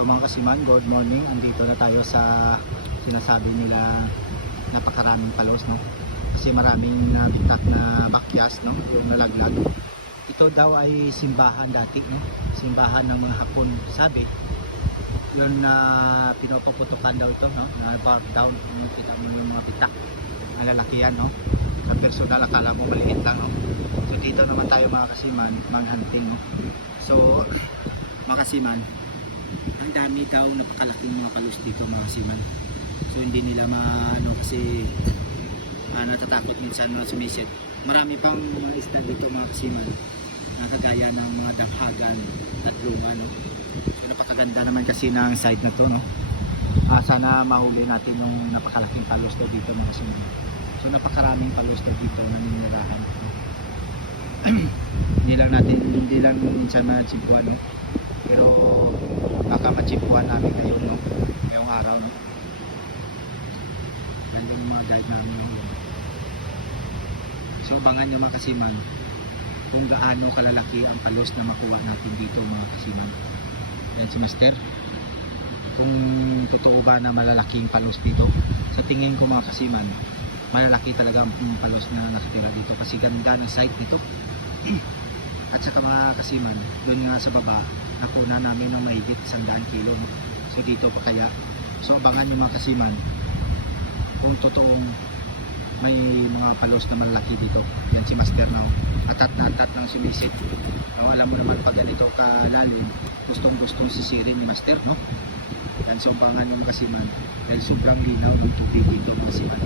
So mga kasiman, good morning. Andito na tayo sa sinasabi nila napakaraming palos, no? Kasi maraming nabitak na bakyas, no? Yung nalaglag. Ito daw ay simbahan dati, no? Simbahan ng mga Hapon. Sabi, yun na pinopaputukan daw ito, no? Na bark down. Yung kita mo yung mga bitak. Ang lalakihan, no? Sa personal, akala mo maliit lang, no? So dito naman tayo mga kasiman, manghunting, no? So, mga kasiman, ang dami daw napakalaking mga palos dito mga kasiman. So hindi nila maano kasi ah, natatakot minsan na sumisit. Marami pang mga isda dito mga kasiman na kagaya ng mga daphagan at luma. No? So napakaganda naman kasi ng site na to. No? Ah, sana mahuli natin yung napakalaking palos daw dito mga kasiman. So napakaraming palos daw dito na ninirahan. hindi lang natin, hindi lang minsan machipuan. No? Pero araw, no? Yan yung mga guide namin ngayon. So, abangan nyo mga kasiman kung gaano kalalaki ang palos na makuha natin dito mga kasiman. Yan si Master. Kung totoo ba na malalaking palos dito. Sa tingin ko mga kasiman, malalaki talaga ang palos na nakatira dito kasi ganda ng site dito. At saka mga kasiman, doon nga sa baba, nakuna namin ng mahigit 100 kilo. So dito pa kaya. So abangan yung mga kasiman kung totoong may mga palos na malalaki dito. Yan si Master na oh. atat na atat ng sumisit. No, alam mo naman pag ganito kalalim, gustong gustong sisirin ni Master, no? Yan so abangan yung kasiman dahil sobrang linaw ng tubig dito mga kasiman.